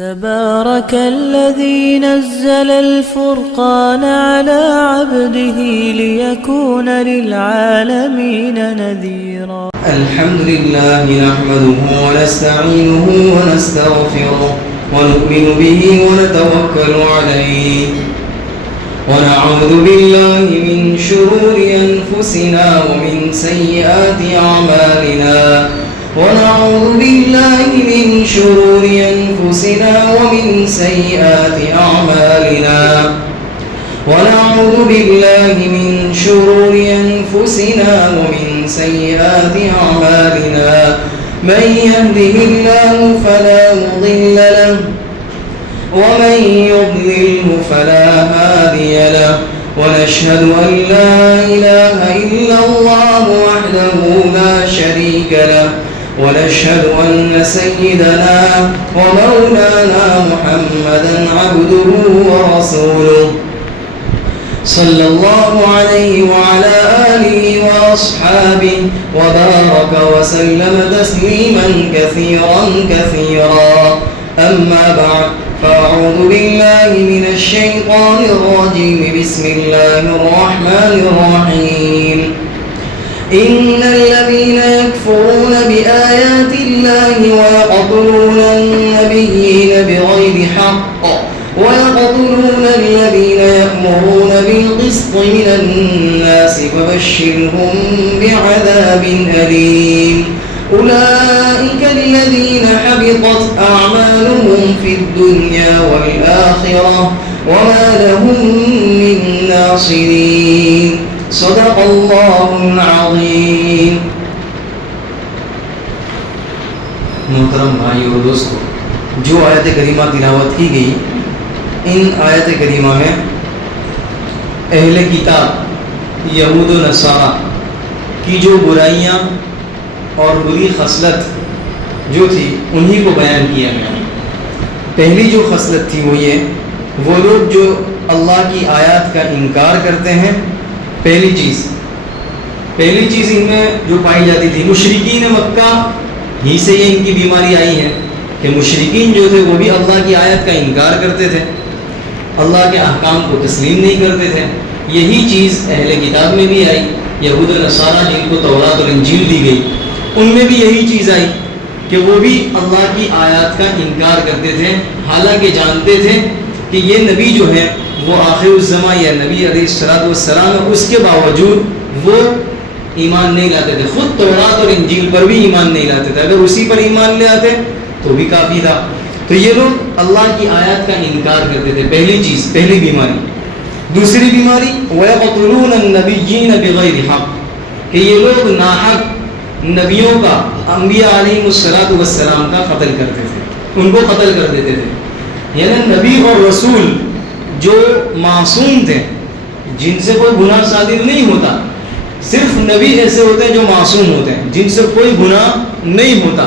تبارك الذي نزل الفرقان على عبده ليكون للعالمين نذيرا. الحمد لله نحمده ونستعينه ونستغفره ونؤمن به ونتوكل عليه ونعوذ بالله من شرور أنفسنا ومن سيئات أعمالنا ونعوذ بالله من شرور أنفسنا ومن سيئات أعمالنا ونعوذ بالله من شرور أنفسنا ومن سيئات أعمالنا من يهده الله فلا مضل له ومن يضلله فلا هادي له ونشهد أن لا إله إلا الله وحده لا شريك له ونشهد أن سيدنا ومولانا محمدا عبده ورسوله صلى الله عليه وعلى آله وأصحابه وبارك وسلم تسليما كثيرا كثيرا. أما بعد فأعوذ بالله من الشيطان الرجيم. بسم الله الرحمن الرحيم. إن الذين يكفرون بآيات الله ويقتلون النبيين بغير حق ويقتلون الذين يأمرون بالقسط من الناس فبشرهم بعذاب أليم. أولئك الذين حبطت أعمالهم في الدنيا والآخرة وما لهم من ناصرين. صدق اللہ العظیم. محترم بھائی اور دوستو، جو آیت کریمہ تلاوت کی گئی، ان آیت کریمہ میں اہل کتاب یہود و نصارہ کی جو برائیاں اور بری خصلت جو تھی انہی کو بیان کیا گیا. پہلی جو خصلت تھی وہ یہ، وہ لوگ جو اللہ کی آیات کا انکار کرتے ہیں. پہلی چیز ان میں جو پائی جاتی تھی، مشرکین مکہ ہی سے یہ ان کی بیماری آئی ہے کہ مشرکین جو تھے وہ بھی اللہ کی آیت کا انکار کرتے تھے، اللہ کے احکام کو تسلیم نہیں کرتے تھے. یہی چیز اہل کتاب میں بھی آئی. یہود و نصارہ جن کو تورات اور انجیل دی گئی ان میں بھی یہی چیز آئی کہ وہ بھی اللہ کی آیات کا انکار کرتے تھے، حالانکہ جانتے تھے کہ یہ نبی جو ہے وہ آخر الزمان یا نبی علیہ السلام ہے. اس کے باوجود وہ ایمان نہیں لاتے تھے. خود تورات اور انجیل پر بھی ایمان نہیں لاتے تھے. اگر اسی پر ایمان لے آتے تو بھی کافی تھا. تو یہ لوگ اللہ کی آیات کا انکار کرتے تھے. پہلی چیز، پہلی بیماری. دوسری بیماری وَيَقْتُلُونَ النَّبِيِّينَ بِغَيْرِ حَقٍّ، کہ یہ لوگ ناحق نبیوں کا، انبیاء علیہ السلام کا قتل کرتے تھے، ان کو قتل کر دیتے تھے. یعنی نبی اور رسول جو معصوم تھے، جن سے کوئی گناہ صادر نہیں ہوتا، صرف نبی ایسے ہوتے ہیں جو معصوم ہوتے ہیں، جن سے کوئی گناہ نہیں ہوتا،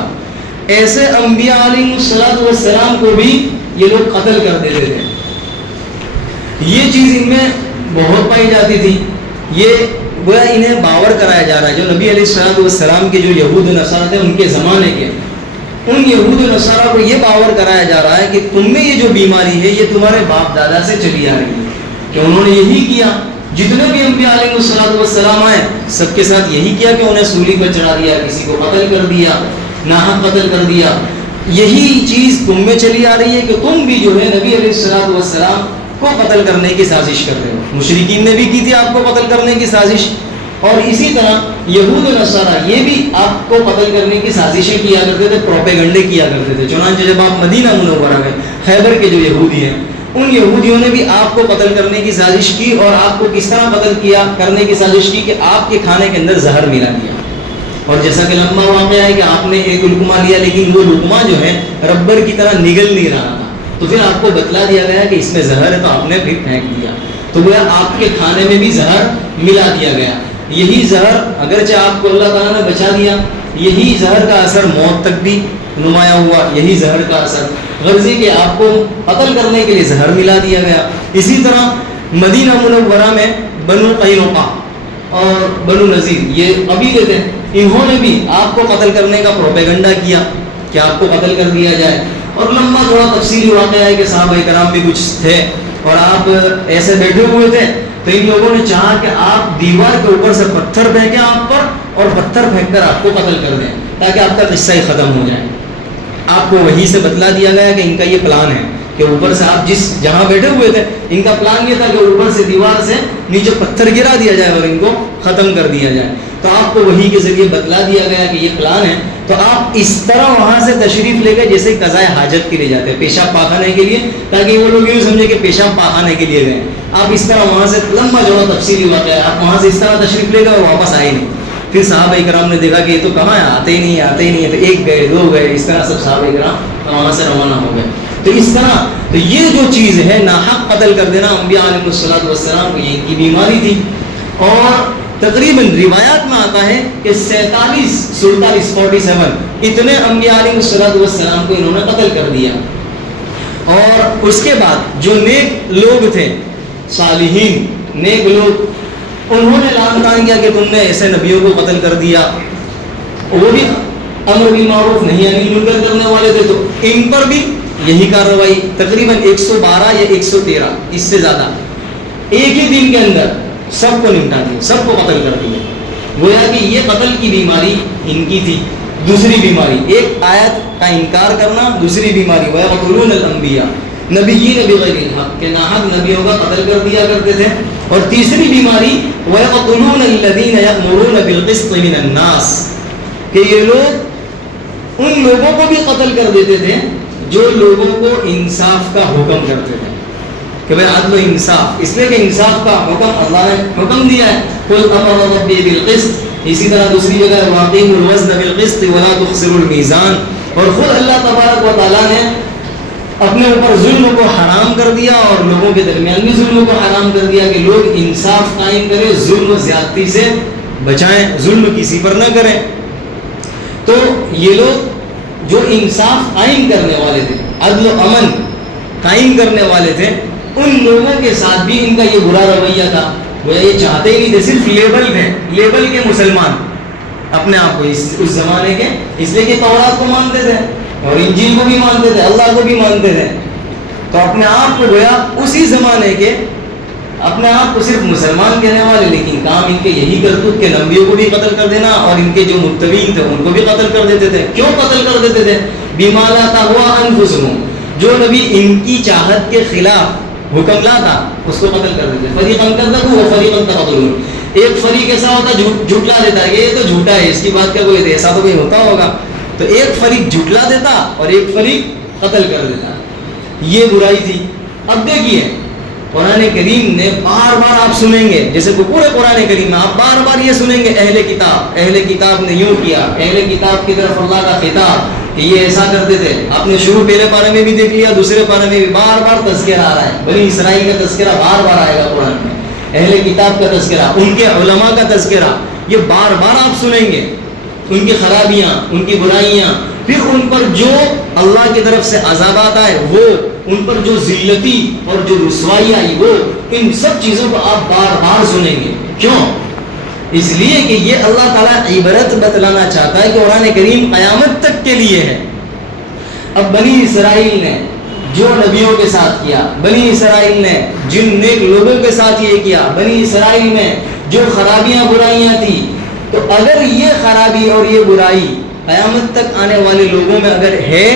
ایسے انبیاء علیہ السلام کو بھی یہ لوگ قتل کر دیتے تھے. یہ چیز ان میں بہت پائی جاتی تھی. یہ گویا انہیں باور کرایا جا رہا ہے، جو نبی علیہ السلام کے جو یہود و نصارہ تھے ان کے زمانے کے، ان یہود و نصارہ کو یہ باور کرایا جا رہا ہے کہ تم میں یہ جو بیماری ہے یہ تمہارے باپ دادا سے چلی آ رہی ہے، کہ انہوں نے یہی کیا. جتنے بھی انبیاء علیہ السلام آئے سب کے ساتھ یہی کیا کہ انہیں سولی پر چڑھا دیا، کسی کو قتل کر دیا، ناحق قتل کر دیا. یہی چیز تم میں چلی آ رہی ہے کہ تم بھی جو ہے نبی علیہ السلام کو قتل کرنے کی سازش کر رہے ہو. مشرکین نے بھی کی تھی آپ کو قتل کرنے کی سازش، اور اسی طرح یہود و نصارہ یہ بھی آپ کو قتل کرنے کی سازشیں کیا کرتے تھے، پروپیگنڈے کیا کرتے تھے. چنانچہ جب آپ مدینہ منورہ میں خیبر کے جو یہودی ہیں، ان یہودیوں نے بھی آپ کو قتل کرنے کی سازش کی. اور آپ کو کس طرح قتل کیا کرنے کی سازش کی کہ آپ کے کھانے کے اندر زہر ملا دیا. اور جیسا کہ لمبا واقعہ ہے کہ آپ نے ایک لقمہ لیا، لیکن وہ لقمہ جو ہے ربر کی طرح نگل نہیں رہا تھا، تو پھر آپ کو بتلا دیا گیا کہ اس میں زہر ہے، تو آپ نے پھر پھینک دیا. تو وہ آپ کے کھانے میں بھی زہر ملا دیا گیا. یہی زہر اگرچہ آپ کو اللہ تعالیٰ نے بچا دیا، یہی زہر کا اثر موت تک بھی نمایاں ہوا. یہی زہر کا اثر غرضی کہ آپ کو قتل کرنے کے لیے زہر ملا دیا گیا. اسی طرح مدینہ منورہ میں بنو قینقاع اور بنو نذیر یہ قبیلے تھے، انہوں نے بھی آپ کو قتل کرنے کا پروپیگنڈا کیا کہ آپ کو قتل کر دیا جائے. اور لمبا تھوڑا تفصیلی واقعہ ہے کہ صحابہ کرام بھی کچھ تھے اور آپ ایسے بیٹھے ہوئے تھے تو ان لوگوں نے چاہا کہ آپ دیوار کے اوپر سے پتھر پھینکیں آپ پر اور پتھر پھینک کر آپ کو قتل کر دیں تاکہ آپ کا قصہ ہی ختم ہو جائے. آپ کو وہی سے بتلا دیا گیا کہ ان کا یہ پلان ہے کہ اوپر سے آپ جہاں بیٹھے ہوئے تھے ان کا پلان یہ تھا کہ اوپر سے دیوار سے نیچے پتھر گرا دیا جائے اور ان کو ختم کر دیا جائے. تو آپ کو وہی کے ذریعے بتلا دیا گیا کہ یہ پلان ہے. تو آپ اس طرح وہاں سے تشریف لے گئے جیسے قضائے حاجت کے لیے جاتے ہیں, پیشاب پاخانے کے لیے, تاکہ وہ لوگ یوں سمجھے کہ پیشاب پاخانے کے لیے گئے. آپ اس طرح وہاں سے لمبا جوڑا تفصیلی واقعہ ہے, آپ وہاں سے اس طرح تشریف لے گئے اور واپس آئے نہیں. پھر صحابہ کرام نے دیکھا کہ یہ تو کہاں ہے, آتے ہی نہیں, تو ایک گئے, دو گئے, اس طرح سب صحابہ کرام وہاں سے روانہ ہو گئے. تو اس طرح تو یہ جو چیز ہے ناحق قتل کر دینا, انبیاء علیہ الصلوۃ والسلام کو یہ ان کی بیماری تھی. اور تقریباً روایات میں آتا ہے کہ 47 اتنے انبیاء علیہ الصلوۃ والسلام کو انہوں نے قتل کر دیا. اور اس کے بعد جو نیک لوگ تھے, صالحین نیک لوگ, انہوں نے لعن طعن کیا کہ تم نے ایسے نبیوں کو قتل کر دیا. وہ بھی امر بالمعروف نہی عن المنکر کرنے والے تھے, تو ان پر بھی یہی کارروائی. تقریباً 112 یا 113 اس سے زیادہ ایک ہی دن کے اندر سب کو نمٹا دیا, سب کو قتل کر دیا. گویا کہ یہ قتل کی بیماری ان کی تھی. دوسری بیماری, ایک آیت کا انکار کرنا, دوسری بیماری وَيَقْتُلُونَ الْأَنْبِيَاءَ نبیین بغیر الحق, کہ ناحق نبیوں کا قتل کر دیا کرتے تھے. اور تیسری بیماری وَيَقْتُلُونَ الَّذِينَ يَأْمُرُونَ بِالْقِسْطِ مِنَ النَّاسِ, کہ یہ لوگ ان لوگوں کو بھی قتل کر دیتے تھے جو لوگوں کو انصاف کا حکم کرتے تھے کہ بھئی عدل و انصاف. اس لیے کہ انصاف کا حکم اللہ نے حکم دیا ہے, قُلْ أَمَرَ رَبِّي بِالْقِسْطِ. اسی طرح دوسری جگہ وَأَقِیمُوا الْوَزْنَ بِالْقِسْطِ وَلَا تُخْسِرُوا الْمِیزَانَ. اور خود اللہ تبارک و تعالیٰ نے اپنے اوپر ظلم کو حرام کر دیا اور لوگوں کے درمیان بھی ظلم کو حرام کر دیا کہ لوگ انصاف قائم کریں, ظلم و زیادتی سے بچائیں, ظلم کسی پر نہ کریں. تو یہ لوگ جو انصاف قائم کرنے والے تھے, عدل و امن قائم کرنے والے تھے, ان لوگوں کے ساتھ بھی ان کا یہ برا رویہ تھا. وہ یہ چاہتے ہی نہیں تھے, صرف لیبل تھے, لیبل کے مسلمان اپنے آپ کو اس زمانے کے, اس لیے کہ تورات کو مانتے تھے اور انجیل کو بھی مانتے تھے, اللہ کو بھی مانتے تھے. تو اپنے آپ کو گویا اسی زمانے کے اپنے آپ کو صرف مسلمان کہنے والے, لیکن کام ان کے یہی کرتوت کہ نبیوں کو بھی قتل کر دینا اور ان کے جو متبعین تھے ان کو بھی قتل کر دیتے تھے. کیوں قتل کر دیتے تھے؟ بِمَا لَا تَهْوَىٰ أَنفُسُهُمْ, جو نبی ان کی چاہت کے خلاف حکم لا تھا اس کو قتل کر دیتے. فَرِيقًا كَذَّبُوا وَفَرِيقًا تَقْتُلُونَ. ایک فریق ایسا ہوتا جھٹلا دیتا ہے کہ یہ تو جھوٹا ہے, اس کی بات کیا کوئی ایسا تو کوئی ہوتا ہوگا. تو ایک فریق جھٹلا دیتا اور ایک فریق قتل کر دیتا. یہ برائی تھی. اب دیکھیے قرآن کریم نے بار بار آپ سنیں گے, جیسے پورے قرآن کریم میں آپ بار بار یہ سنیں گے, اہل کتاب نے یوں کیا, اہل کتاب کی طرف اللہ کا خطاب کہ یہ ایسا کرتے تھے. آپ نے شروع پہلے پارے میں بھی دیکھ لیا, دوسرے پارے میں بھی بار بار تذکرہ آ رہا ہے. بنی اسرائیل کا تذکرہ بار بار آئے گا قرآن میں, اہل کتاب کا تذکرہ, ان کے علماء کا تذکرہ, یہ بار بار آپ سنیں گے. ان کی خرابیاں, ان کی برائیاں, پھر ان پر جو اللہ کی طرف سے عذابات آئے وہ, ان پر جو ذلتی اور جو رسوائی آئی وہ, ان سب چیزوں کو آپ بار بار سنیں گے. کیوں؟ اس لیے کہ یہ اللہ تعالیٰ عبرت بتلانا چاہتا ہے کہ قرآن کریم قیامت تک کے لیے ہے. اب بنی اسرائیل نے جو نبیوں کے ساتھ کیا, بنی اسرائیل نے جن نیک لوگوں کے ساتھ یہ کیا, بنی اسرائیل میں جو خرابیاں برائیاں تھیں, تو اگر یہ خرابی اور یہ برائی قیامت تک آنے والے لوگوں میں اگر ہے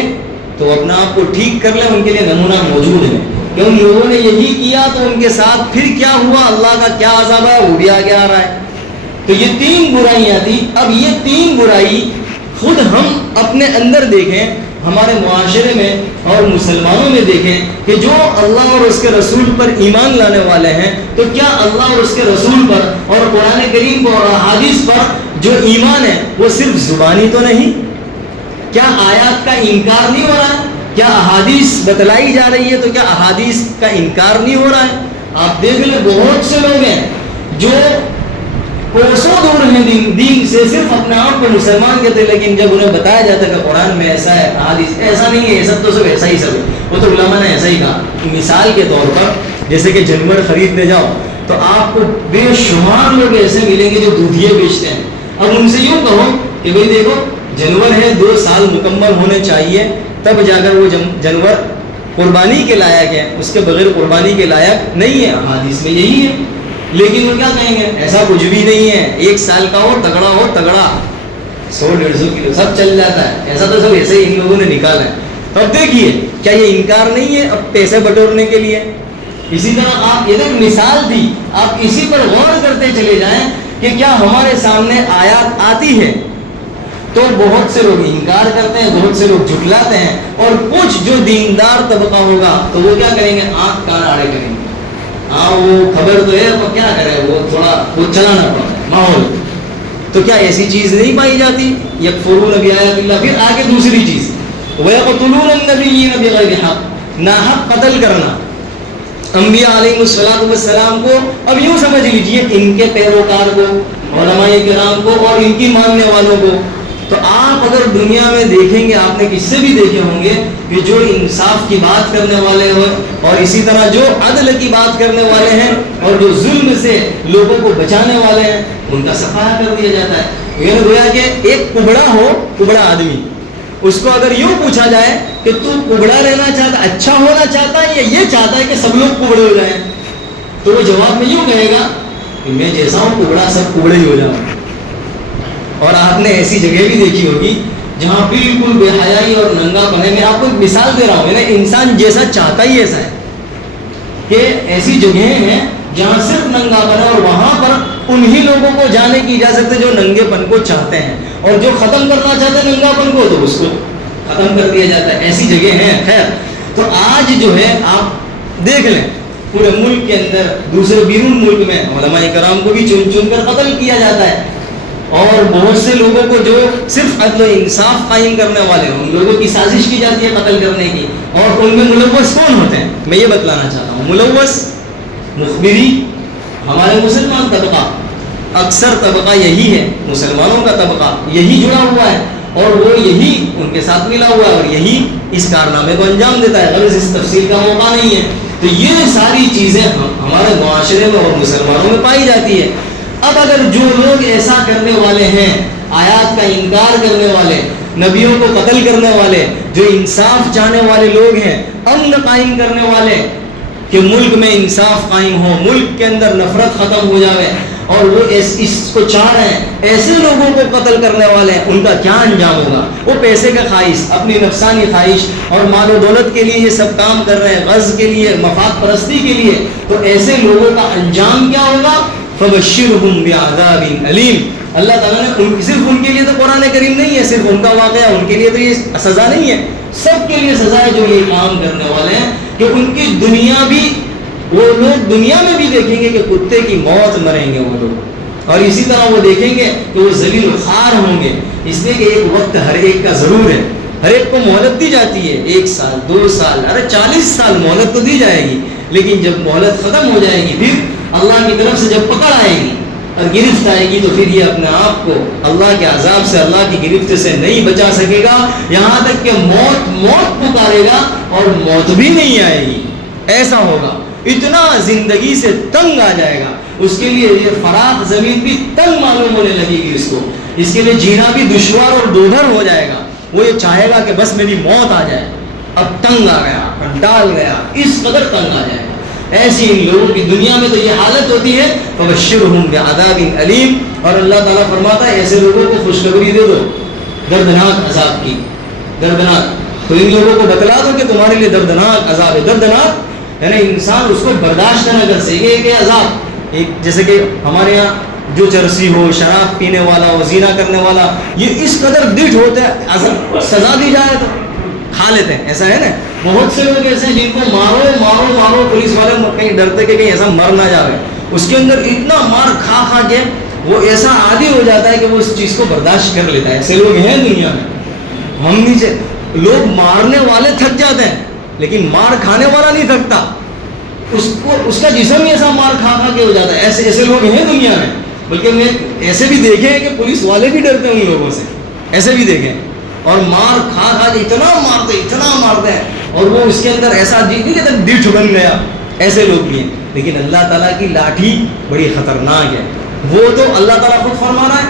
تو اپنا آپ کو ٹھیک کر لیں. ان کے لیے نمونہ موجود ہے کہ ان لوگوں نے یہی کیا تو ان کے ساتھ پھر کیا ہوا, اللہ کا کیا عذاب ہے وہ بھی آگے آ رہا ہے. تو یہ 3 برائیاں تھیں. اب یہ 3 برائی خود ہم اپنے اندر دیکھیں, ہمارے معاشرے میں اور مسلمانوں میں دیکھیں کہ جو اللہ اور اس کے رسول پر ایمان لانے والے ہیں, تو کیا اللہ اور اس کے رسول پر اور قرآن کریم پر اور احادیث پر جو ایمان ہے وہ صرف زبانی تو نہیں؟ کیا آیات کا انکار نہیں ہو رہا ہے؟ کیا احادیث بتلائی جا رہی ہے تو کیا احادیث کا انکار نہیں ہو رہا ہے؟ آپ دیکھ لیں بہت سے لوگ ہیں جو کوسوں دور ہیں دین سے, صرف اپنے آپ کو مسلمان کہتے ہیں, لیکن جب انہیں بتایا جاتا ہے کہ قرآن میں ایسا ہے, احادیث ایسا نہیں ہے, یہ سب تو سب ایسا ہی سب ہے, وہ تو علماء نے ایسا ہی کہا. مثال کے طور پر جیسے کہ جانور خریدنے جاؤ تو آپ کو بے شمار لوگ ایسے ملیں گے جو دودھیے بیچتے ہیں. اب ان سے یوں کہو کہ بھئی دیکھو جانور ہے 2 سال مکمل ہونے چاہیے, تب جا کر وہ جانور قربانی کے لائق ہے، اس کے بغیر قربانی کے لائق نہیں ہے، حدیث میں یہی ہے۔ لیکن وہ کیا کہیں گے، ایسا کچھ بھی نہیں ہے، 1 سال کا ہو تگڑا 100-150 کلو سب چل جاتا ہے، ایسا تو سب ایسے ہی ان لوگوں نے نکالا ہے۔ تو اب دیکھیے کیا یہ انکار نہیں ہے اب پیسے بٹورنے کے لیے؟ اسی طرح آپ یہ ایک مثال تھی، آپ اسی پر غور کرتے چلے جائیں کہ کیا ہمارے سامنے آیات آتی ہے تو بہت سے لوگ انکار کرتے ہیں، بہت سے لوگ جھٹلاتے ہیں، اور کچھ جو دیندار طبقہ ہوگا تو وہ کیا کریں گے، آنکھ کان آڑے کریں گے، ہاں وہ خبر تو ہے وہ کیا کرے، وہ چلانا پڑتا ہے ماحول۔ تو کیا ایسی چیز نہیں پائی جاتی؟ یکفرون بآیات اللہ، پھر آگے دوسری چیز وَيَقْتُلُونَ النَّبِيِّينَ بِغَيْرِ حَقٍّ، ناحق قتل کرنا انبیاء علیہ السلام کو۔ اب یوں سمجھ لیجئے ان کے پیروکار کو، علماء کرام کو اور ان کی ماننے والوں کو۔ تو آپ اگر دنیا میں دیکھیں گے، آپ نے کس سے بھی دیکھے ہوں گے کہ جو انصاف کی بات کرنے والے ہوں اور اسی طرح جو عدل کی بات کرنے والے ہیں اور جو ظلم سے لوگوں کو بچانے والے ہیں، ان کا صفایا کر دیا جاتا ہے۔ یہ گویا کہ ایک کبڑا آدمی، اس کو اگر یوں پوچھا جائے کہ تو کبڑا رہنا چاہتا، اچھا ہونا چاہتا ہے یا یہ چاہتا ہے کہ سب لوگ کبڑے ہو جائیں، تو وہ جواب میں یوں کہے گا کہ میں جیسا ہوں کبڑا سب کبڑے ہی ہو جاؤں۔ اور آپ نے ایسی جگہ بھی دیکھی ہوگی جہاں بالکل بے حیائی اور ننگا پنے، میں آپ کو ایک مثال دے رہا ہوں، انسان جیسا چاہتا ہی ایسا ہے کہ ایسی جگہیں ہیں جہاں صرف ننگا پن ہے، اور وہاں پر انہی لوگوں کو جانے کی اجازت ہے جو ننگے پن کو چاہتے ہیں، اور جو ختم کرنا چاہتے ہیں ننگا پن کو تو اس کو ختم کر دیا جاتا ہے۔ ایسی جگہ ہیں۔ خیر، تو آج جو ہے آپ دیکھ لیں پورے ملک کے اندر، دوسرے بیرون ملک میں علماء کرام کو بھی چن چن کر قتل کیا جاتا ہے، اور بہت سے لوگوں کو جو صرف عدل و انصاف قائم کرنے والے ہیں ان لوگوں کی سازش کی جاتی ہے قتل کرنے کی۔ اور ان میں ملوث کون ہوتے ہیں، میں یہ بتلانا چاہتا ہوں، ملوث مخبری ہمارے مسلمان طبقہ، اکثر طبقہ یہی ہے، مسلمانوں کا طبقہ یہی جڑا ہوا ہے، اور وہ یہی ان کے ساتھ ملا ہوا ہے، اور یہی اس کارنامے کو انجام دیتا ہے۔ غرض اس تفصیل کا موقع نہیں ہے۔ تو یہ ساری چیزیں ہمارے معاشرے میں اور مسلمانوں میں پائی جاتی ہے۔ اب اگر جو لوگ ایسا کرنے والے ہیں، آیات کا انکار کرنے والے، نبیوں کو قتل کرنے والے، جو انصاف چاہنے والے لوگ ہیں، امن قائم کرنے والے کہ ملک میں انصاف قائم ہو، ملک کے اندر نفرت ختم ہو جاوے، اور وہ اس کو چاہ رہے ہیں، ایسے لوگوں کو قتل کرنے والے ہیں، ان کا کیا انجام ہوگا؟ وہ پیسے کا خواہش، اپنی نفسانی خواہش اور مال و دولت کے لیے یہ سب کام کر رہے ہیں، غرض کے لیے، مفاد پرستی کے لیے، تو ایسے لوگوں کا انجام کیا ہوگا؟ فَبَشِّرْهُمْ بِعَذَابٍ أَلِيمٍ۔ اللہ تعالیٰ نے صرف ان کے لیے تو قرآن کریم نہیں ہے، صرف ان کا واقعہ، ان کے لیے تو یہ سزا نہیں ہے، سب کے لیے سزا ہے جو یہ کام کرنے والے ہیں، کہ ان کی دنیا بھی، وہ لوگ دنیا میں بھی دیکھیں گے کہ کتے کی موت مریں گے وہ لوگ، اور اسی طرح وہ دیکھیں گے کہ وہ ذلیل و خوار ہوں گے، اس لیے کہ ایک وقت ہر ایک کا ضرور ہے، ہر ایک کو مہلت دی جاتی ہے، 1 سال 2 سال، 40 سال مہلت تو دی جائے گی، لیکن جب مہلت ختم ہو جائے گی، پھر اللہ کی طرف سے جب پکڑ آئے گی اور گرفت آئے گی، تو پھر یہ اپنے آپ کو اللہ کے عذاب سے، اللہ کی گرفت سے نہیں بچا سکے گا، یہاں تک کہ موت پکارے گا اور موت بھی نہیں آئے گی۔ ایسا ہوگا، اتنا زندگی سے تنگ آ جائے گا، اس کے لیے یہ فراخ زمین بھی تنگ معلوم ہونے لگے گی اس کو، اس کے لیے جینا بھی دشوار اور دودھر ہو جائے گا، وہ یہ چاہے گا کہ بس میری موت آ جائے، اب تنگ آ گیا، ڈال گیا، اس قدر تنگ آ جائے گا۔ ایسی ان لوگوں کی دنیا میں تو یہ حالت ہوتی ہے، فَبَشِّرْهُمْ بِعَذَابٍ أَلِيمٍ، اور اللہ تعالیٰ فرماتا ہے ایسے لوگوں کو خوشخبری دے دو دردناک عذاب کی، دردناک، تو ان لوگوں کو بتلا دو کہ تمہارے لیے دردناک عذاب ہے۔ دردناک یعنی انسان اس کو برداشت نہ کر سکے کہ عذاب، ایک جیسے کہ ہمارے یہاں جو چرسی ہو، شراب پینے والا ہو، زنا کرنے والا، یہ اس قدر ڈٹ ہوتا ہے، سزا دی جائے تو کھا لیتے ہیں، ایسا ہے نا۔ بہت سے لوگ ایسے ہیں جن کو مارو مارو مارو، پولیس والے کہیں ڈرتے کہ کہیں ایسا مر نہ جائے، اس کے اندر اتنا مار کھا کھا کے وہ ایسا عادی ہو جاتا ہے کہ وہ اس چیز کو برداشت کر لیتا ہے۔ ایسے لوگ ہیں دنیا میں، ہم نیچے لوگ مارنے والے تھک جاتے ہیں لیکن مار کھانے والا نہیں تھکتا، اس کا جسم ہی ایسا مار کھا کھا کے ہو جاتا ہے۔ ایسے لوگ ہیں دنیا میں، بلکہ میں ایسے بھی دیکھے ہیں کہ پولیس والے بھی ڈرتے ہیں ان لوگوں سے، ایسے بھی دیکھے، اور مار کھا کھا کے اتنا مارتے ہیں، اور وہ اس کے اندر ایسا ڈٹ بن گیا، ایسے لوگ بھی ہیں۔ لیکن اللہ تعالیٰ کی لاٹھی بڑی خطرناک ہے، وہ تو اللہ تعالیٰ خود فرما رہا ہے،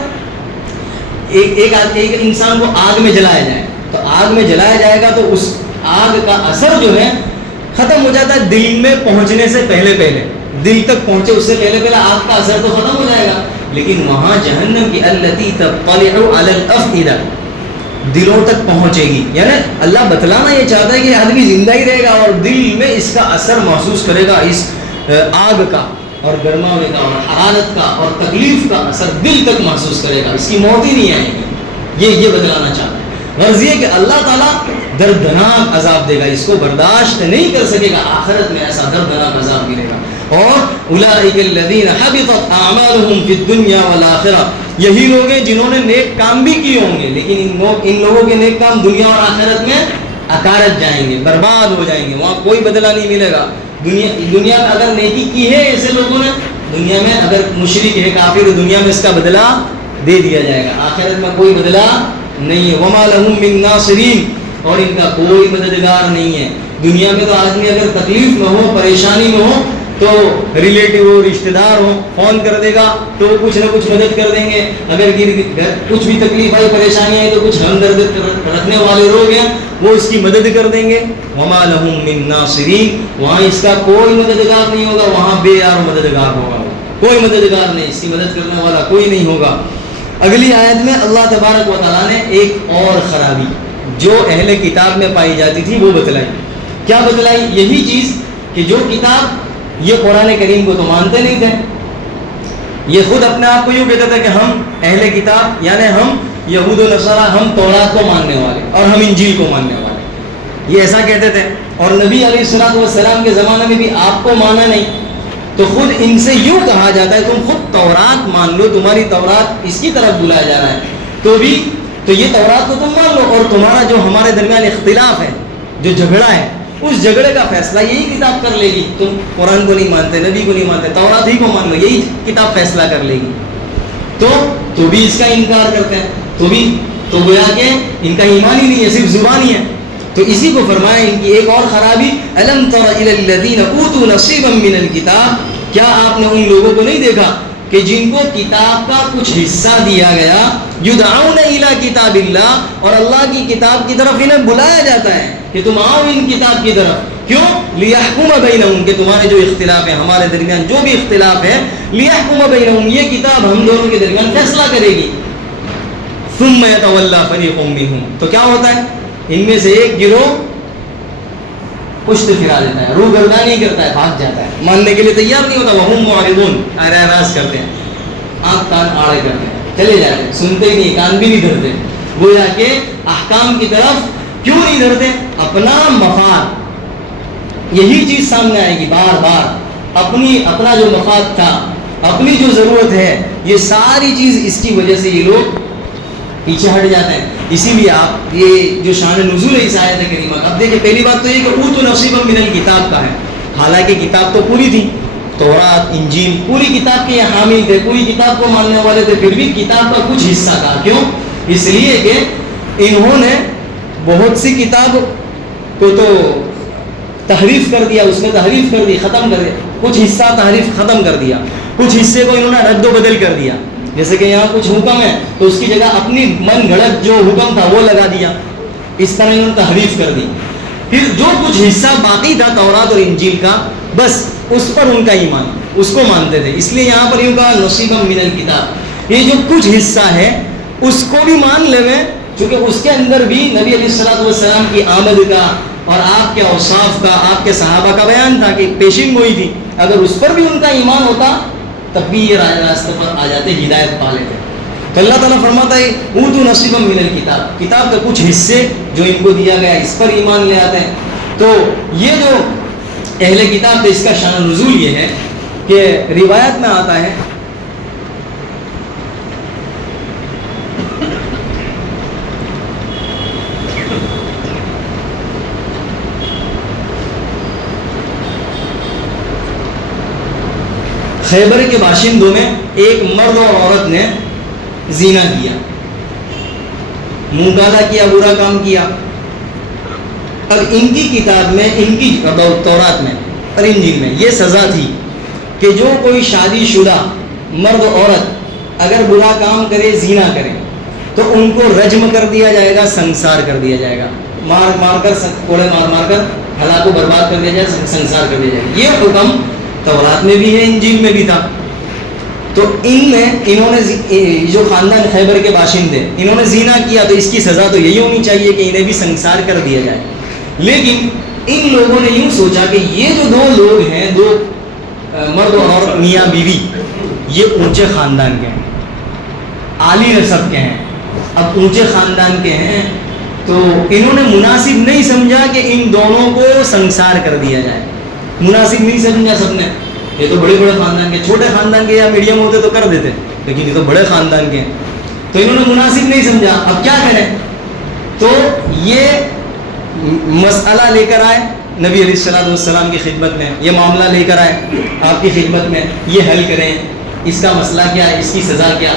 ایک انسان کو آگ میں جلایا جائے، تو آگ میں جلایا جائے گا تو اس آگ کا اثر جو ہے ختم ہو جاتا ہے دل میں پہنچنے سے پہلے، دل تک پہنچے اس سے پہلے آگ کا اثر تو ختم ہو جائے گا. لیکن وہاں جہنم کی التی تطلع علی الافئدہ دلوں تک پہنچے گی. یعنی اللہ بتلانا یہ چاہتا ہے کہ آدمی زندہ ہی رہے گا اور دل میں اس کا اثر محسوس کرے گا، اس آگ کا اور گرماوے کا اور حرارت کا اور تکلیف کا اثر دل تک محسوس کرے گا، اس کی موت ہی نہیں آئے گی. یہ بتلانا چاہتا ہے. غرض یہ کہ اللہ تعالیٰ دردناک عذاب دے گا، اس کو برداشت نہیں کر سکے گا، آخرت میں ایسا دردناک عذاب ملے گا. اور اولئک الذین حبطت اعمالهم فی الدنیا والآخرہ، یہی لوگ ہیں جنہوں نے نیک کام بھی کیے ہوں گے لیکن ان لوگوں کے نیک کام دنیا اور آخرت میں اکارت جائیں گے، برباد ہو جائیں گے، وہاں کوئی بدلہ نہیں ملے گا. دنیا میں اگر نیکی کی ہے ایسے لوگوں نے، دنیا میں اگر مشرک ہے کافر، دنیا میں اس کا بدلہ دے دیا جائے گا، آخرت میں کوئی بدلہ نہیں ہے. وما لهم من ناصرین، اور ان کا کوئی مددگار نہیں ہے. دنیا میں تو آدمی اگر تکلیف میں ہو، پریشانی میں ہو تو ریلیٹیو ہو، رشتہ دار ہو، فون کر دے گا تو کچھ نہ کچھ مدد کر دیں گے. اگر کچھ بھی تکلیف آئی، پریشانی آئی تو کچھ ہمدرد رکھنے والے لوگ ہیں وہ اس کی مدد کر دیں گے. وما لهم من ناصرین، وہاں اس کا کوئی مددگار نہیں ہوگا، وہاں بے یار مددگار ہوگا، کوئی مددگار نہیں، اس کی مدد کرنے والا کوئی نہیں ہوگا. اگلی آیت میں اللہ تبارک و تعالیٰ نے ایک اور خرابی جو اہل کتاب میں پائی جاتی تھی وہ بتلائی. کیا بتلائی؟ یہی چیز کہ جو کتاب، یہ قرآن کریم کو تو مانتے نہیں تھے، یہ خود اپنے آپ کو یوں کہتا تھا کہ ہم اہل کتاب، یعنی ہم یہود و نصارہ، ہم تورات کو ماننے والے اور ہم انجیل کو ماننے والے، یہ ایسا کہتے تھے. اور نبی علیہ الصلوۃ والسلام کے زمانے میں بھی آپ کو مانا نہیں، تو خود ان سے یوں کہا جاتا ہے تم خود تورات مان لو، تمہاری تورات اس کی طرف بلایا جا رہا ہے تو یہ تورات کو تم مان لو، اور تمہارا جو ہمارے درمیان اختلاف ہے، جو جھگڑا ہے، اس جھگڑے کا فیصلہ یہی کتاب کر لے گی. تم قرآن کو نہیں مانتے، نبی کو نہیں مانتے، تورات ہی کو مان لو، یہی کتاب فیصلہ کر لے گی. تو بھی اس کا انکار کرتے ہیں، تو گویا کہ ان کا ایمان ہی نہیں ہے، صرف زبان ہی ہے. تو اسی کو فرمایا ان کی ایک اور خرابی، الم تر الی الذین اوتوا نصیبا من الکتاب، کیا آپ نے ان لوگوں کو نہیں دیکھا کہ جن کو کتاب کا کچھ حصہ دیا گیا، یدعون الی کتاب اللہ، اور اللہ کی کتاب کی طرف انہیں بلایا جاتا ہے کہ تم آؤ ان کتاب کی طرف. کیوں؟ لیحکم بینہم، کہ تمہارے جو اختلاف ہے، ہمارے درمیان جو بھی اختلاف ہے، لیحکم بینہم، یہ کتاب ہم دونوں کے درمیان فیصلہ کرے گی. ثم یتولی فریق منہم، تو کیا ہوتا ہے؟ ان میں سے ایک گروہ پشت پھرا دیتا ہے، روگردانی کرتا ہے، بھاگ جاتا ہے، ماننے کے لیے تیار نہیں ہوتا. وہم معرضون، اعراض کرتے ہیں، آنکھ کان آڑے کرتے ہیں، چلے جاتے ہیں، سنتے نہیں، کان بھی نہیں دھرتے. گویا کہ احکام کی طرف کیوں نہیں دھرتے؟ اپنا مفاد، یہی چیز سامنے آئے گی بار بار، اپنا جو مفاد تھا، اپنی جو ضرورت ہے، یہ ساری چیز اس کی وجہ سے یہ لوگ پیچھے ہٹ جاتے ہیں. اسی لیے آپ یہ جو شان نزول ہے اس آیت کریمہ کا، اب دیکھیں پہلی بات تو یہ کہ اوتوا نصیبا من الکتاب کا ہے، حالانکہ کتاب تو پوری تھی، تورات انجیل پوری کتاب کے یہ حامل تھے، پوری کتاب کو ماننے والے تھے، پھر بھی کتاب کا کچھ حصہ تھا. کیوں؟ اس لیے کہ انہوں نے بہت سی کتاب کو تو تحریف کر دیا، اس میں تحریف کر دی، ختم کر دیا، کچھ حصہ تحریف ختم کر دیا، کچھ حصے کو انہوں نے رد و بدل کر دیا. جیسے کہ یہاں کچھ حکم ہے تو اس کی جگہ اپنی من گھڑت جو حکم تھا وہ لگا دیا، اس طرح انہوں نے تحریف کر دی. پھر جو کچھ حصہ باقی تھا تورات اور انجیل کا، بس اس پر ان کا ایمان، اس کو مانتے تھے. اس لیے یہاں پر یوں کہا نصیبا من الکتاب، یہ جو کچھ حصہ ہے اس کو بھی مان لے، چونکہ اس کے اندر بھی نبی علیہ الصلوۃ والسلام کی آمد کا اور آپ کے اوصاف کا، آپ کے صحابہ کا بیان تھا کہ پیشین گوئی تھی. اگر اس پر بھی ان کا ایمان ہوتا تب بھی یہ راستے پر آ جاتے، ہدایت پا لیتے. تو اللہ تعالیٰ فرماتا ہے اوتوا نصیبا من الکتاب، کتاب کا کچھ حصے جو ان کو دیا گیا اس پر ایمان لے آتے ہیں. تو یہ جو اہل کتاب تھے اس کا شان نزول یہ ہے کہ روایت میں آتا ہے خیبر کے باشندوں میں ایک مرد اور عورت نے زنا کیا، منہ کالا کیا، برا کام کیا. اب ان کی کتاب میں، ان کی تورات میں اور انجیل میں یہ سزا تھی کہ جو کوئی شادی شدہ مرد عورت اگر برا کام کرے، زنا کرے، تو ان کو رجم کر دیا جائے گا, سنسار کر دیا جائے گا, مار مار کر کوڑے مار مار کر ہلاک و برباد کر دیا جائے, سنسار کر دیا جائے گا. یہ حکم تورات میں بھی ہے, انجیل میں بھی تھا. تو انہوں نے جو خاندان خیبر کے باشندے انہوں نے زنا کیا تو اس کی سزا تو یہی ہونی چاہیے کہ انہیں بھی سنسار کر دیا جائے. لیکن ان لوگوں نے یوں سوچا کہ یہ جو دو لوگ ہیں, دو مرد اور میاں بیوی, یہ اونچے خاندان کے ہیں, عالی نسب کے ہیں. اب اونچے خاندان کے ہیں تو انہوں نے مناسب نہیں سمجھا کہ ان دونوں کو سنسار کر دیا جائے. مناسب نہیں سمجھا سب نے, یہ تو بڑے بڑے خاندان کے, چھوٹے خاندان کے یا میڈیم ہوتے تو کر دیتے, لیکن یہ تو بڑے خاندان کے ہیں, تو انہوں نے مناسب نہیں سمجھا. اب کیا کریں؟ تو یہ مسئلہ لے کر آئے نبی علیہ الصلوۃ والسلام کی خدمت میں, یہ معاملہ لے کر آئے آپ کی خدمت میں, یہ حل کریں, اس کا مسئلہ کیا ہے, اس کی سزا کیا.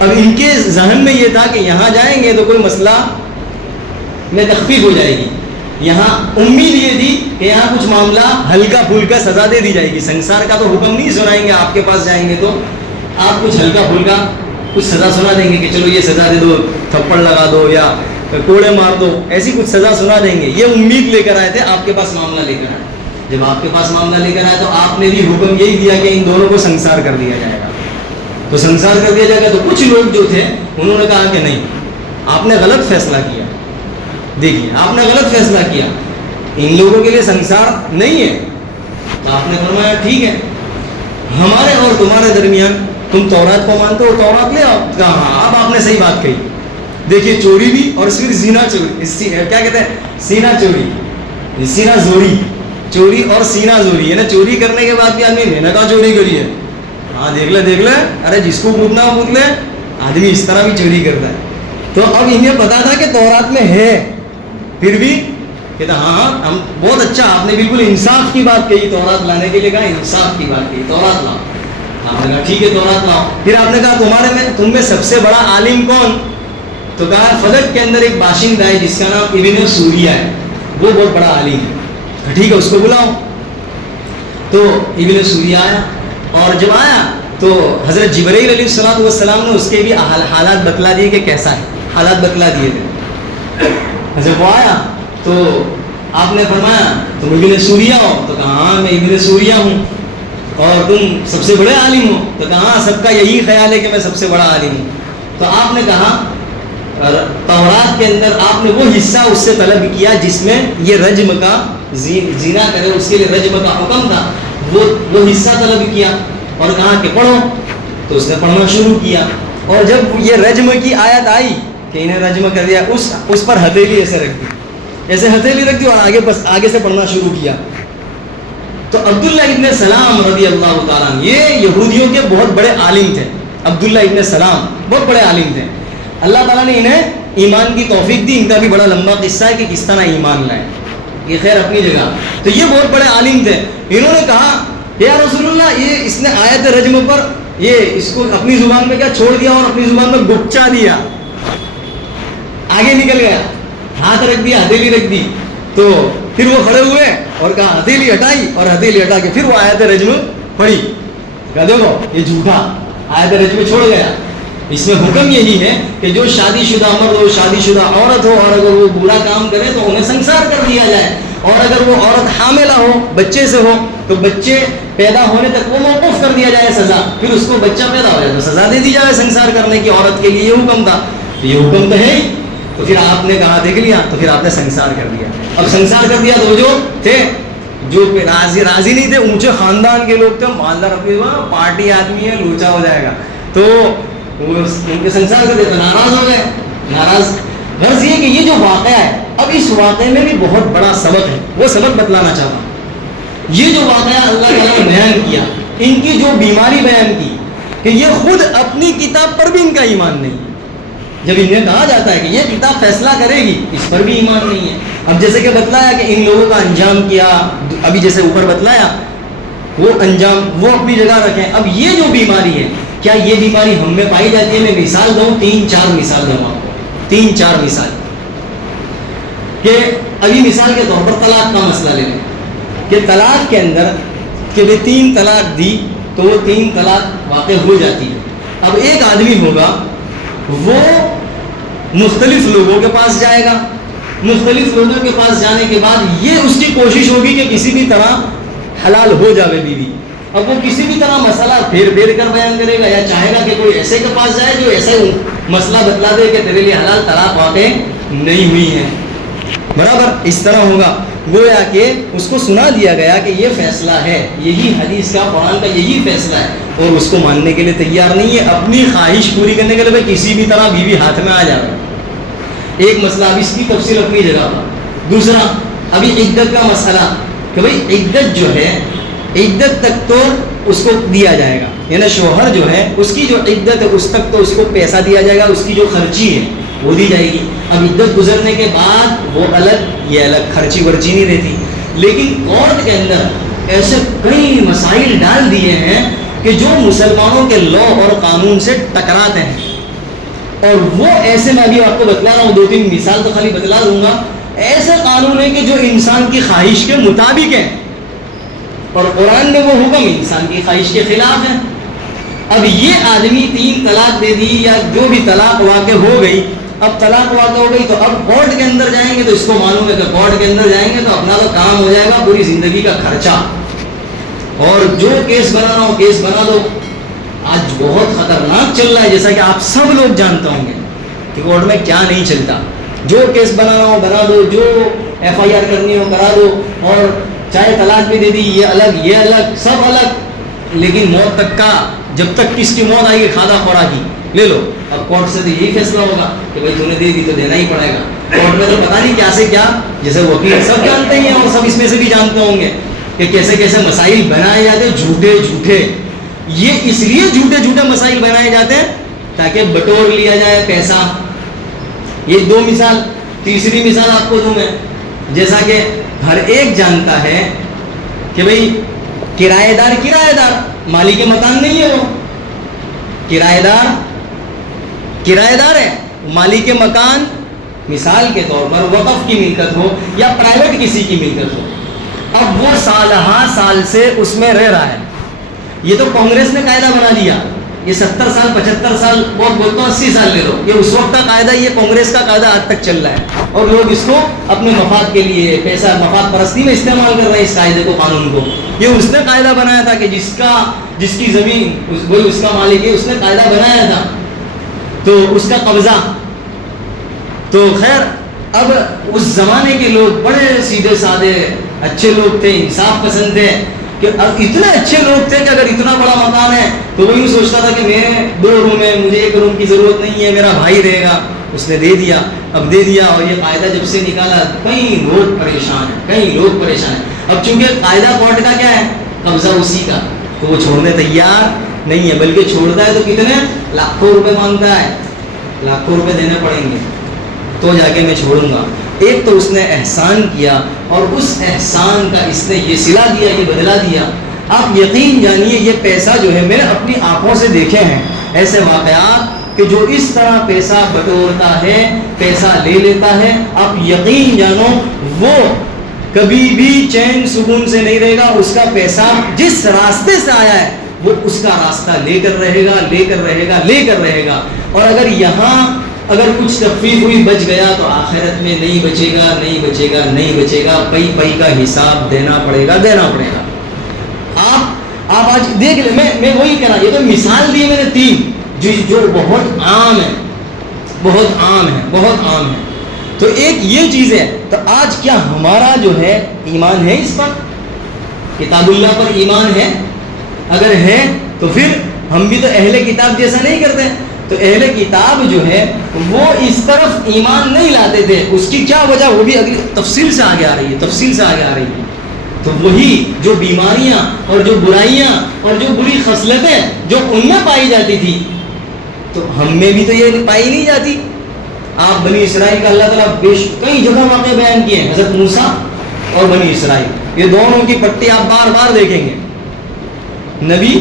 اب ان کے ذہن میں یہ تھا کہ یہاں جائیں گے تو کوئی مسئلہ میں تخفیف ہو جائے گی. یہاں امید یہ تھی کہ یہاں کچھ معاملہ ہلکا پھلکا سزا دے دی جائے گی. سنسار کا تو حکم نہیں سنائیں گے, آپ کے پاس جائیں گے تو آپ کچھ ہلکا پھلکا کچھ سزا سنا دیں گے کہ چلو یہ سزا دے دو, تھپڑ لگا دو یا کوڑے مار دو, ایسی کچھ سزا سنا دیں گے. یہ امید لے کر آئے تھے, آپ کے پاس معاملہ لے کر آئے. جب آپ کے پاس معاملہ لے کر آئے تو آپ نے بھی حکم یہی دیا کہ ان دونوں کو سنسار کر دیا جائے گا. تو سنسار کر دیا جائے گا. تو کچھ لوگ جو تھے انہوں نے کہا کہ نہیں, آپ نے غلط فیصلہ کیا. دیکھیے آپ نے غلط فیصلہ کیا, ان لوگوں کے لیے سنسار نہیں ہے. تو آپ نے فرمایا ٹھیک ہے, ہمارے اور تمہارے درمیان تم تورات کو مانتے ہو, تورات لے آؤ. کہا ہاں, اب آپ نے صحیح بات کہی. دیکھیے چوری بھی, اور پھر زنا چوری, کیا کہتے ہیں, سینہ چوری, سینہ زوری, چوری اور سینہ زوری ہے نا. چوری کرنے کے بعد بھی آدمی میں نے کہا چوری کری ہے, ہاں دیکھ لے, ارے جس کو پوچھنا ہو پوچھ لے, آدمی اس طرح بھی چوری کرتا ہے. تو اب انہیں پتا تھا کہ تورات میں ہے, پھر بھی کہتے ہاں ہم بہت اچھا, آپ نے بالکل انصاف کی بات کہی. تورات لانے کے لیے کہا, انصاف کی بات کہی, تورات لاؤ. آپ نے کہا ٹھیک ہے تورات لاؤ. پھر آپ نے کہا تم میں سب سے بڑا عالم کون؟ تو کہا فلک کے اندر ایک باشندہ ہے جس کا نام ابن سوریہ ہے, وہ بہت بڑا عالم ہے. ٹھیک ہے اس کو بلاؤ. تو ابن سوریہ آیا, اور جب آیا تو حضرت جبرائیل علیہ الصلوۃ والسلام نے اس کے بھی حالات بتلا دیے کہ کیسا ہے, حالات بتلا دیے تھے. جب وہ آیا تو آپ نے فرمایا تم ابن سوریہ ہو؟ تو کہا ہاں میں ابن سوریہ ہوں. اور تم سب سے بڑے عالم ہو؟ تو کہا ہاں سب کا یہی خیال ہے کہ میں سب سے بڑا عالم ہوں. تو آپ نے کہا تورات کے اندر آپ نے وہ حصہ اس سے طلب کیا جس میں یہ رجم کا, زنا کرے اس کے لیے رجم کا حکم تھا, وہ حصہ طلب کیا اور کہا کہ پڑھو. تو اس نے پڑھنا شروع کیا, اور جب یہ رجم کی آیت آئی کہ انہیں رجم کر دیا, اس پر ہتھیلی ایسے رکھ دی, ایسے ہتھیلی رکھ دی اور آگے سے پڑھنا شروع کیا. تو عبداللہ ابن سلام رضی اللہ تعالیٰ عنہ, یہ یہودیوں کے بہت بڑے عالم تھے. عبداللہ ابن سلام بہت بڑے عالم تھے. اللہ تعالیٰ نے انہیں ایمان کی توفیق دی. ان کا بھی بڑا لمبا قصہ ہے کہ کس طرح ایمان لائے, یہ خیر اپنی جگہ. تو یہ بہت بڑے عالم تھے. انہوں نے کہا یا رسول اللہ, یہ اس نے آیت رجم پر یہ اس کو اپنی زبان میں کیا چھوڑ دیا اور اپنی زبان میں گپچا دیا, آگے نکل گیا, ہاتھ رکھ دیا, ہتھیلی رکھ دی. تو پھر وہ کھڑے ہوئے اور کہا ہتھیلی ہٹائی, اور ہتھیلی ہٹا کے پھر وہ آیت رجم پڑھی. کہا دیکھو یہ جھوٹا, آیت رجم چھوڑ گیا. اس میں حکم یہی ہے کہ جو شادی شدہ مرد ہو, شادی شدہ عورت ہو, اور اگر وہ برا کام کرے تو انہیں سنسار کر دیا جائے. اور اگر وہ عورت حاملہ ہو, بچے سے ہو, تو بچے پیدا ہونے تک وہ موقوف کر دیا جائے سزا. پھر اس کو بچہ پیدا ہو جائے تو سزا دے دی جائے سنسار کرنے کی. عورت کے لیے یہ حکم تھا, تو یہ حکم تو ہے ہی. تو پھر آپ نے کہا دیکھ لیا, تو پھر آپ نے سنسار کر دیا. اب سنسار کر دیا تو جو تھے, جو راضی نہیں تھے, اونچے خاندان کے لوگ تھے, مالدار, اپنی پارٹی آدمی ہے, لوچا ہو جائے گا, تو ان کے سنسار کر دیا تو ناراض ہو گئے. ناراض غرض یہ کہ یہ جو واقعہ ہے, اب اس واقعے میں بھی بہت بڑا سبق ہے, وہ سبق بتلانا چاہتا ہوں. یہ جو واقعہ اللہ تعالیٰ نے بیان کیا, ان کی جو بیماری بیان کی کہ یہ خود اپنی کتاب پر بھی ان کا ایمان نہیں. جب انہیں کہا جاتا ہے کہ یہ کتاب فیصلہ کرے گی, اس پر بھی ایمان نہیں ہے. اب جیسے کہ بتلایا کہ ان لوگوں کا انجام کیا, ابھی جیسے اوپر بتلایا, وہ انجام وہ اپنی جگہ رکھیں. اب یہ جو بیماری ہے, کیا یہ بیماری ہم میں پائی جاتی ہے؟ میں مثال دوں, 3-4 مثال دوں آپ کو, 3-4 مثال. کہ ابھی مثال کے طور پر طلاق کا مسئلہ لے لیں کہ طلاق کے اندر کہ 3 طلاق دی تو وہ 3 طلاق واقع ہو جاتی ہے. اب ایک آدمی ہوگا, وہ مختلف لوگوں کے پاس جائے گا. مختلف لوگوں کے پاس جانے کے بعد یہ اس کی کوشش ہوگی کہ کسی بھی طرح حلال ہو جاوے بیوی. اب وہ کسی بھی طرح مسئلہ پھیر کر بیان کرے گا، یا چاہے گا کہ کوئی ایسے کے پاس جائے جو ایسا مسئلہ بتلا دے کہ تیرے لیے حلال طلاق واقع نہیں ہوئی ہے. برابر اس طرح ہوگا. گویا کہ اس کو سنا دیا گیا کہ یہ فیصلہ ہے، یہی حدیث کا، قرآن کا یہی فیصلہ ہے، اور اس کو ماننے کے لیے تیار نہیں ہے. اپنی خواہش پوری کرنے کے لیے کسی بھی طرح بیوی ہاتھ میں آ جائے. ایک مسئلہ، اب اس کی تفصیل اپنی جگہ پر. دوسرا ابھی عدت کا مسئلہ کہ بھائی عدت جو ہے، عدت تک تو اس کو دیا جائے گا، یعنی شوہر جو ہے اس کی جو عدت ہے اس تک تو اس کو پیسہ دیا جائے گا، اس کی جو خرچی ہے وہ دی جائے گی. اب عدت گزرنے کے بعد وہ الگ، یہ الگ، خرچی ورچی نہیں رہتی. لیکن کورٹ کے اندر ایسے کئی مسائل ڈال دیے ہیں کہ جو مسلمانوں کے لا اور قانون سے ٹکراتے ہیں. اور وہ ایسے، میں ابھی آپ کو بتلا رہا ہوں، 2-3 مثال تو خالی بتلا دوں گا. ایسے قانون ہیں کہ جو انسان کی خواہش کے مطابق ہیں، اور قرآن میں وہ حکم انسان کی خواہش کے خلاف ہے. اب یہ آدمی 3 طلاق دے دی، یا جو بھی طلاق واقع ہو گئی، اب طلاق واقع ہو گئی تو اب کورٹ کے اندر جائیں گے تو اس کو معلوم ہے کہ کورٹ کے اندر جائیں گے تو اپنا تو کام ہو جائے گا، پوری زندگی کا خرچہ، اور جو کیس بنانا ہو کیس بنا دو. آج بہت خطرناک چل رہا ہے، جیسا کہ آپ سب لوگ جانتے ہوں گے کہ کورٹ میں کیا نہیں چلتا. جو کیس بنانا ہو بنا دو، جو FIR کرنی ہو کرا دو، اور چاہے طلاق بھی دے دی، یہ الگ یہ الگ سب الگ. لیکن موت تک کا، جب تک کس کی موت آئے گی کھادا خوراکی لے لو. اب کورٹ سے تو یہی فیصلہ ہوگا کہ بھائی تو نے دے دی تو دینا ہی پڑے گا. کورٹ میں تو پتہ نہیں کیا سے کیا، جیسے وکیل سب جانتے ہیں اور سب اس میں سے بھی جانتے ہوں گے کہ کیسے کیسے مسائل بنائے جاتے ہیں، جھوٹے. یہ اس لیے جھوٹے مسائل بنائے جاتے ہیں تاکہ بٹور لیا جائے پیسہ. یہ 2 مثال. تیسری مثال آپ کو دوں میں، جیسا کہ ہر ایک جانتا ہے کہ بھئی کرایہ دار مالک مکان نہیں ہے، وہ کرایہ دار ہے. مالک مکان مثال کے طور پر وقف کی ملکت ہو یا پرائیویٹ کسی کی ملکت ہو، اب وہ سال سے اس میں رہ رہا ہے. یہ تو کانگریس نے قاعدہ بنا لیا، یہ 70 سال 75 سال، بہت بولتا ہوں 80 سال لے لو، یہ اس وقت کا قاعدہ، یہ کانگریس کا قاعدہ آج تک چل رہا ہے، اور لوگ اس کو اپنے مفاد کے لیے، پیسہ مفاد پرستی میں استعمال کر رہے ہیں اس قاعدے کو، قانون کو. یہ اس نے قاعدہ بنایا تھا کہ جس کی زمین وہی اس کا مالک ہے، اس نے قاعدہ بنایا تھا تو اس کا قبضہ. تو خیر، اب اس زمانے کے لوگ بڑے سیدھے سادے اچھے لوگ تھے، انصاف پسند تھے، کہ اتنے اچھے لوگ تھے کہ اگر اتنا بڑا مکان ہے تو وہ یوں سوچتا تھا کہ میں 2 روم ہے، مجھے 1 روم کی ضرورت نہیں ہے، میرا بھائی رہے گا. اس نے دے دیا. اب دے دیا اور یہ قاعدہ جب سے نکالا کئی لوگ پریشان ہیں. اب چونکہ قاعدہ کورٹ کا کیا ہے، قبضہ اسی کا، تو وہ چھوڑنے تیار نہیں ہے، بلکہ چھوڑتا ہے تو کتنے لاکھوں روپے مانگتا ہے، لاکھوں روپے دینے پڑیں گے تو جا کے میں چھوڑوں گا. ایک تو اس نے احسان کیا، اور اس احسان کا اس نے یہ صلہ دیا، یہ بدلہ دیا. آپ یقین جانیے یہ پیسہ جو ہے میں نے اپنی آنکھوں سے دیکھے ہیں ایسے واقعات کہ جو اس طرح پیسہ بٹورتا ہے، پیسہ لے لیتا ہے، آپ یقین جانو وہ کبھی بھی چین سکون سے نہیں رہے گا. اس کا پیسہ جس راستے سے آیا ہے وہ اس کا راستہ لے کر رہے گا. اور اگر کچھ تخفیف ہوئی بچ گیا تو آخرت میں نہیں بچے گا. پئی کا حساب دینا پڑے گا. آپ آج دیکھ لیں، میں وہی کہہ رہا، یہ تو مثال دی میں نے 3 جو بہت عام ہے. تو ایک یہ چیز ہے. تو آج کیا ہمارا جو ہے ایمان ہے اس پر، کتاب اللہ پر ایمان ہے؟ اگر ہے تو پھر ہم بھی تو اہل کتاب جیسا نہیں کرتے. تو اہل کتاب جو ہے وہ اس طرف ایمان نہیں لاتے تھے. اس کی کیا وجہ، وہ بھی اگلی تفصیل سے آگے آ رہی ہے. تو وہی جو بیماریاں اور جو برائیاں اور جو بری خصلتیں جو ان میں پائی جاتی تھی تو ہم میں بھی تو یہ پائی نہیں جاتی. آپ بنی اسرائیل کا اللہ تعالیٰ کئی جگہ واقع بیان کیے ہیں، حضرت موسیٰ اور بنی اسرائیل، یہ دونوں کی پٹی آپ بار بار دیکھیں گے. نبی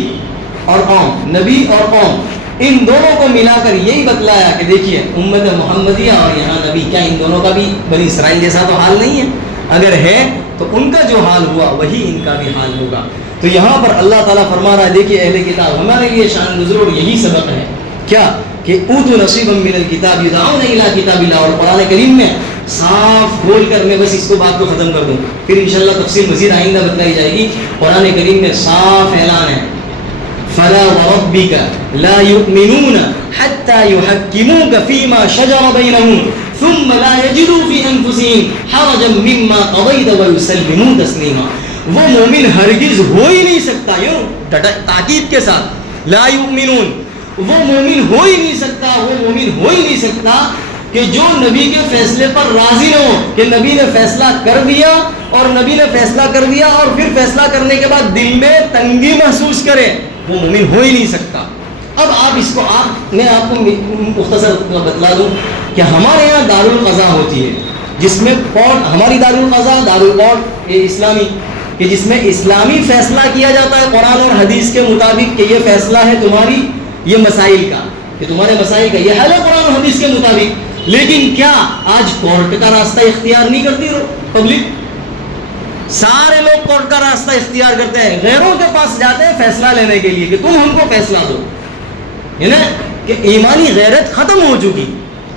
اور قوم ان دونوں کو ملا کر یہی بتلایا کہ دیکھیے امت محمدیہ اور یہاں نبی، کیا ان دونوں کا بھی بنی اسرائیل جیسا تو حال نہیں ہے؟ اگر ہے تو ان کا جو حال ہوا وہی ان کا بھی حال ہوگا. تو یہاں پر اللہ تعالیٰ فرما رہا ہے، دیکھیے اہل کتاب ہمارے لیے شان نزول اور یہی سبق ہے. کیا کہ اوتوا نصیبا من الکتاب یدعون الی کتاب اللہ، اور قرآن کریم میں صاف کھول کر میں بس اس کو بات کو ختم کر دوں، پھر انشاءاللہ تفصیل مزید آئندہ بتلائی جائے گی. قرآن کریم میں صاف اعلان ہے فلا وربک لا یؤمنون حتی یحکموک فیما شجر بینہم ثم لا یجدوا فی انفسہم حرجا مما قضیت ویسلموا تسلیما. وہ مومن ہرگز ہو ہی نہیں سکتا، یوں تاکید کے ساتھ، لا یؤمنون، وہ مومن ہو ہی نہیں سکتا، وہ مومن ہو ہی نہیں سکتا کہ جو نبی کے فیصلے پر راضی نہ ہو، کہ نبی نے فیصلہ کر دیا اور نبی نے فیصلہ کر دیا اور پھر فیصلہ کرنے کے بعد دل میں تنگی محسوس کرے، وہ مومن ہو ہی نہیں سکتا. اب آپ اس کو میں آپ کو مختصر بتلا دوں کہ ہمارے یہاں دارالقضاء ہوتی ہے، جس میں کورٹ، ہماری دارالقضاء دارالکورٹ اسلامی، کہ جس میں اسلامی فیصلہ کیا جاتا ہے قرآن اور حدیث کے مطابق کہ یہ فیصلہ ہے تمہاری یہ مسائل کا، کہ تمہارے مسائل کا یہ حل ہے قرآن اور حدیث کے مطابق. لیکن کیا آج کورٹ کا راستہ اختیار نہیں کرتی پبلک؟ سارے لوگ کورٹ کا راستہ اختیار کرتے ہیں، غیروں کے پاس جاتے ہیں فیصلہ لینے کے لیے کہ تم ہم کو فیصلہ دو. یعنی کہ ایمانی غیرت ختم ہو چکی،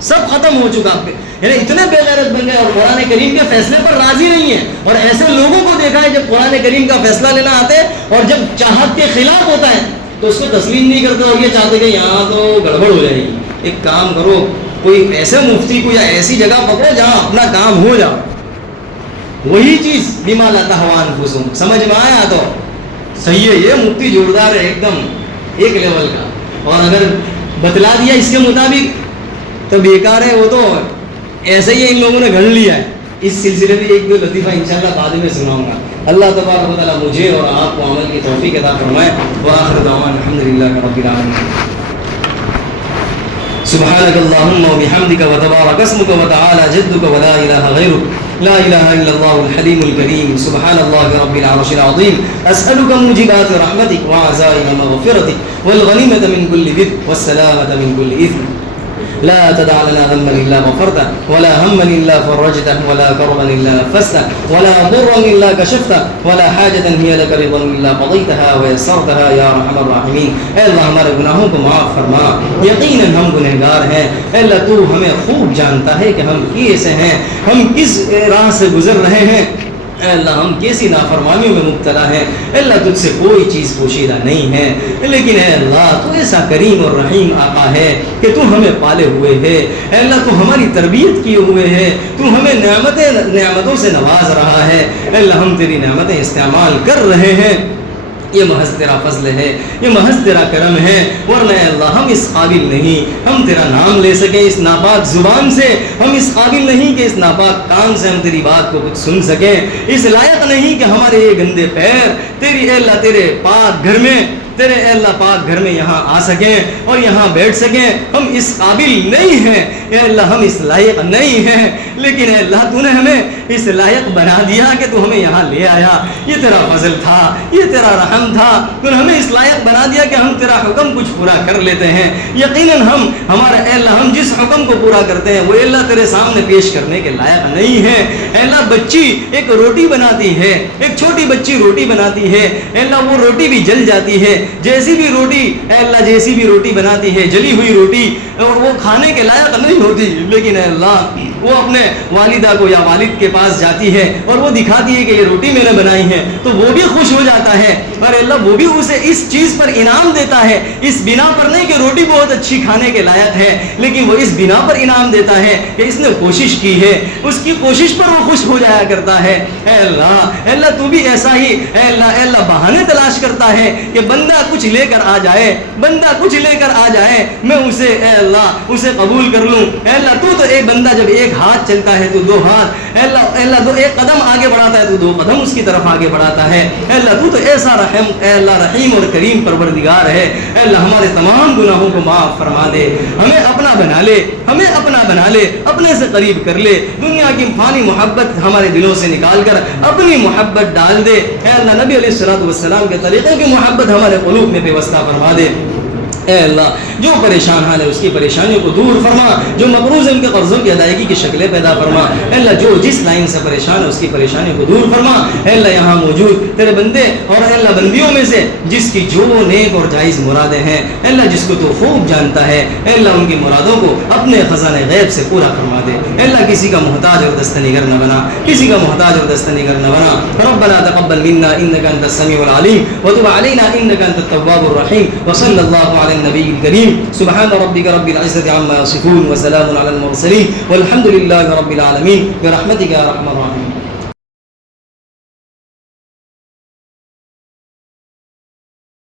سب ختم ہو چکا، یعنی اتنے بے غیرت بن گئے اور قرآن کریم کے فیصلے پر راضی نہیں ہیں. اور ایسے لوگوں کو دیکھا ہے جب قرآن کریم کا فیصلہ لینا آتے ہیں اور جب چاہت کے خلاف ہوتا ہے تو اس کو تسلیم نہیں کرتے اور یہ چاہتے کہ یہاں تو گڑبڑ ہو جائے گی. ایک کام کرو، کوئی ایسے مفتی کو یا ایسی جگہ پکڑو جہاں اپنا کام ہو جائے. وہی چیز بما لا تہوی انفسہم، سمجھ میں آیا تو صحیح ہے، یہ مفتی جوردار ہے ایک دم ایک لیول کا، اور اگر بتلا دیا اس کے مطابق تو بیکار ہے، وہ تو ایسے ہی ان لوگوں نے گھڑ لیا ہے. اس سلسلے میں ایک دو لطیفہ انشاءاللہ بعد میں سناؤں گا. اللہ تبارک و تعالیٰ مجھے اور آپ کو عمل کی توفیق عطا فرمائے. وآخر دعوانا الحمدللہ رب العالمین. سبحانك اللهم وبحمدك وتبارك اسمك وتعالى جدك ولا إله غيرك، لا إله إلا الله الحليم الكريم. سبحان الله رب العرش العظيم. أسألك موجبات رحمتك وعزائم مغفرتك والغنيمة من كل بر والسلامة من كل إثم. لا تدع لنا ذنبا إلا غفرته ولا هما إلا فرجته ولا كربا إلا نفسته ولا ضرا إلا كشفته ولا حاجة هي لك رضا إلا قضيتها ويسرتها يا أرحم الراحمين. اے اللہ ہمارے گناہوں کو معاف فرما، یقیناً ہم گنہگار ہیں. اے اللہ تو ہمیں خوب جانتا ہے کہ ہم کیسے ہیں، ہم کس راہ سے گزر رہے ہیں. اے اللہ ہم کیسی نافرمانیوں میں مبتلا ہیں. اے اللہ تجھ سے کوئی چیز پوشیدہ نہیں ہے، لیکن اے اللہ تو ایسا کریم اور رحیم آقا ہے کہ تو ہمیں پالے ہوئے ہے. اے اللہ تو ہماری تربیت کیے ہوئے ہے، تو ہمیں نعمتوں سے نواز رہا ہے. اے اللہ ہم تیری نعمتیں استعمال کر رہے ہیں، یہ محض تیرا فضل ہے، یہ محض تیرا کرم ہے. ورنہ اے اللہ ہم اس قابل نہیں ہم تیرا نام لے سکیں اس ناپاک زبان سے، ہم اس قابل نہیں کہ اس ناپاک کان سے ہم تیری بات کو کچھ سن سکیں، اس لائق نہیں کہ ہمارے یہ گندے پیر تیری اے اللہ تیرے پاک گھر میں، تیرے اے اللہ پاک گھر میں یہاں آ سکیں اور یہاں بیٹھ سکیں. ہم اس قابل نہیں ہیں اے اللہ، ہم اس لائق نہیں ہیں، لیکن اے اللہ تو نے ہمیں اس لائق بنا دیا کہ تو ہمیں یہاں لے آیا. یہ تیرا فضل تھا، یہ تیرا رحم تھا، تو نے ہمیں اس لائق بنا دیا کہ ہم تیرا حکم کچھ پورا کر لیتے ہیں. یقیناً ہمارا اے اللہ ہم جس حکم کو پورا کرتے ہیں وہ اے اللہ تیرے سامنے پیش کرنے کے لائق نہیں ہے. اے اللہ بچی ایک روٹی بناتی ہے، ایک چھوٹی بچی روٹی بناتی ہے، اے اللہ وہ روٹی بھی جل جاتی ہے. جیسی بھی روٹی اے اللہ جیسی بھی روٹی بناتی ہے، جلی ہوئی روٹی، اور وہ کھانے کے لائق نہیں ہوتی، لیکن اے اللہ وہ اپنے والدہ کو یا والد کے پاس جاتی ہے اور وہ دکھاتی ہے کہ یہ روٹی میں نے بنائی ہے، تو وہ بھی خوش ہو جاتا ہے. اور اللہ وہ بھی اسے اس چیز پر انعام دیتا ہے، اس بنا پر نہیں کہ روٹی بہت اچھی کھانے کے لائق ہے، لیکن وہ اس بنا پر انعام دیتا ہے کہ اس نے کوشش کی ہے، اس کی کوشش پر وہ خوش ہو جایا کرتا ہے. اے اللہ تو بھی ایسا ہی اے اللہ بہانے تلاش کرتا ہے کہ بندہ کچھ لے کر آ جائے، بندہ کچھ لے کر آ جائے، میں اسے اے اللہ اسے قبول کر لوں. اے اللہ تو ایک بندہ جب ایک ہاتھ چلتا ہے تو دو ہاتھ، اے اللہ تو ایک قدم آگے بڑھاتا ہے تو دو قدم اس کی طرف آگے بڑھاتا ہے. اے اللہ تو ایسا اے اللہ رحیم اور کریم پروردگار ہے. اے اللہ ہمارے تمام گناہوں کو معاف فرما دے، ہمیں اپنا بنا لے، ہمیں اپنا بنا لے، اپنے سے قریب کر لے. دنیا کی فانی محبت ہمارے دلوں سے نکال کر اپنی محبت ڈال دے. اے اللہ نبی علیہ الصلوۃ والسلام کے طریقے کی محبت ہمارے قلوب میں پیوستہ فرما دے. اے اللہ جو پریشان حال ہے اس کی پریشانیوں کو دور فرما، جو مقروض ہے ان کے قرضوں کی ادائیگی کی شکلیں پیدا فرما، اے اللہ جو جس لائن سے پریشان ہے اس کی پریشانیوں کو دور فرما، اے اللہ یہاں موجود تیرے بندے اور اے اللہ بندیوں میں سے جس کی جو نیک اور جائز مرادیں ہیں، اے اللہ جس کو تو خوب جانتا ہے، اے اللہ ان کی مرادوں کو اپنے خزانے غیب سے پورا فرما دے، اے اللہ کسی کا محتاج اور دستنگر نہ بنا، کسی کا محتاج اور دستنگر نہ بنا۔ ربنا تقبل منا انك انت السميع العليم وتب علينا انك انت التواب الرحيم وصلى الله على النبي الكريم سبحان ربك رب العزة عما يصفون وسلام على المرسلين والحمد لله رب العالمين برحمتك يا ارحم الراحمين۔